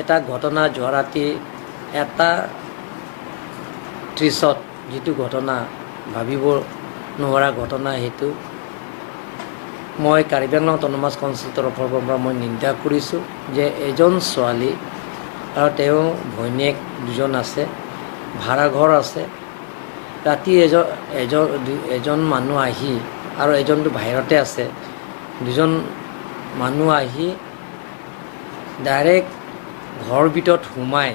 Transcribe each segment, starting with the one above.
এটা ঘটনা যোৱা ৰাতি 1:30 যিটো ঘটনা ভাবিব নোৱাৰা ঘটনা সেইটো মই কাৰ্বি আংলং অটোনমাছ কাউন্সিল তৰফৰ পৰা মই নিন্দা কৰিছোঁ যে এজন ছোৱালী আৰু তেওঁ ভৈনীয়েক দুজন আছে, ভাড়া ঘৰ আছে, ৰাতি এজন মানুহ আহি আৰু এজনটো বাহিৰতে আছে, দুজন মানুহ আহি ডাইৰেক্ট ঘৰ ভিতৰত সোমাই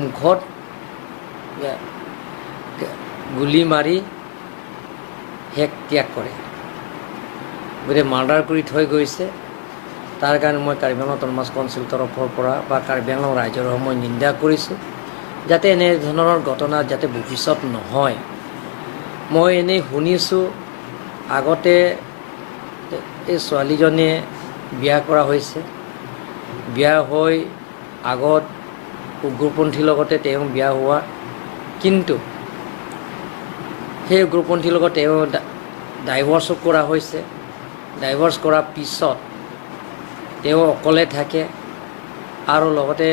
মুখত গুলি মাৰি শেষ ত্যাগ কৰে, গতিকে মাৰ্ডাৰ কৰি থৈ গৈছে। তাৰ কাৰণে মই কাৰ্বি আংলং অটোনমাছ কাউন্সিল তৰফৰ পৰা বা কাৰ্বি আংলং ৰাইজৰ মই নিন্দা কৰিছোঁ, যাতে এনেধৰণৰ ঘটনা যাতে ভৱিষ্যত নহয়। মই এনেই শুনিছোঁ আগতে এই ছোৱালীজনীয়ে বিয়া কৰা হৈছে, বিয়া হৈ আগত উগ্ৰপন্থীৰ লগতে তেওঁ বিয়া হোৱা, কিন্তু সেই উগ্ৰপন্থীৰ লগত তেওঁ ডাইভৰ্চো কৰা হৈছে। ডাইভৰ্চ কৰাৰ পিছত তেওঁ অকলে থাকে আৰু লগতে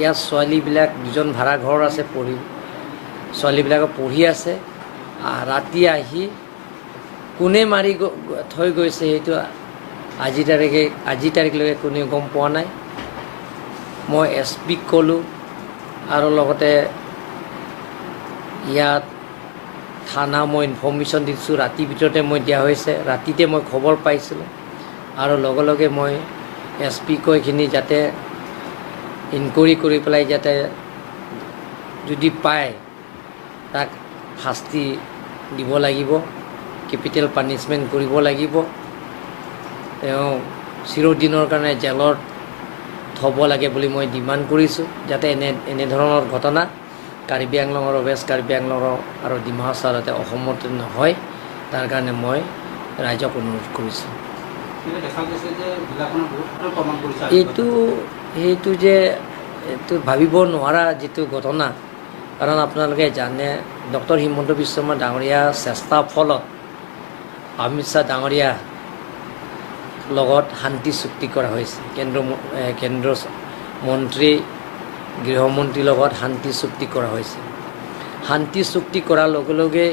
ইয়াত ছোৱালীবিলাক দুজন ভাড়া ঘৰ আছে, ছোৱালীবিলাকক পঢ়ি আছে। ৰাতি আহি কোনে মাৰি থৈ গৈছে সেইটো আজি তাৰিখলৈকে কোনেও গম পোৱা নাই। মই SP-ক ক'লোঁ আৰু লগতে ইয়াত থানা মই ইনফৰ্মেশ্যন দিছোঁ, ৰাতিৰ ভিতৰতে মই দিয়া হৈছে, ৰাতিতে মই খবৰ পাইছিলোঁ আৰু লগে লগে মই SP-ক এইখিনি যাতে ইনকুৱাৰী কৰি পেলাই যাতে যদি পায় তাক শাস্তি দিব লাগিব, কেপিটেল পানিছমেণ্ট কৰিব লাগিব, তেওঁ চিৰদিনৰ কাৰণে জেলত থ'ব লাগে বুলি মই ডিমাণ্ড কৰিছোঁ, যাতে এনেধৰণৰ ঘটনা কাৰ্বি আংলঙৰ, ৱেষ্ট কাৰ্বি আংলঙৰ আৰু ডিমা হাছাও যাতে অসমত নহয়, তাৰ কাৰণে মই ৰাইজক অনুৰোধ কৰিছোঁ। সেইটো যে এইটো ভাবিব নোৱাৰা যিটো ঘটনা, কাৰণ আপোনালোকে জানে ডক্টৰ হিমন্ত বিশ্ব শৰ্মা ডাঙৰীয়াৰ চেষ্টাৰ ফলত অমিত শ্বাহ ডাঙৰীয়া লগত শান্তি চুক্তি কৰা হৈছে, কেন্দ্ৰ মন্ত্ৰী গৃহমন্ত্ৰীৰ লগত শান্তি চুক্তি কৰা হৈছে। শান্তি চুক্তি কৰাৰ লগে লগে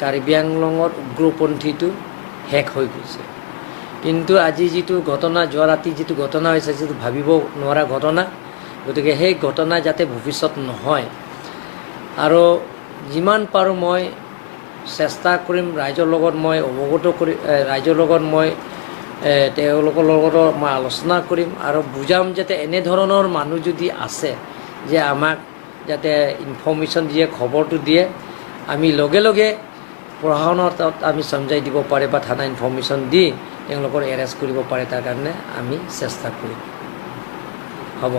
কাৰ্বি আংলঙত উগ্ৰপন্থীটো শেষ হৈ গৈছে। কিন্তু আজি যিটো ঘটনা, যোৱা ৰাতি যিটো ঘটনা হৈছে, যিটো ভাবিব নোৱাৰা ঘটনা, গতিকে সেই ঘটনা যাতে ভৱিষ্যত নহয় আৰু যিমান পাৰোঁ মই চেষ্টা কৰিম, ৰাইজৰ লগত মই অৱগত কৰি, ৰাইজৰ লগত মই তেওঁলোকৰ লগত মই আলোচনা কৰিম আৰু বুজাম যাতে এনেধৰণৰ মানুহ যদি আছে যে আমাক যাতে ইনফৰ্মেশ্যন দিয়ে, খবৰটো দিয়ে, আমি লগে লগে প্ৰশাসনত আমি সমজাই দিব পাৰে বা থানা ইনফৰ্মেশ্যন দি তেওঁলোকৰ এৰেষ্ট কৰিব পাৰে, তাৰ কাৰণে আমি চেষ্টা কৰিম। হ'ব।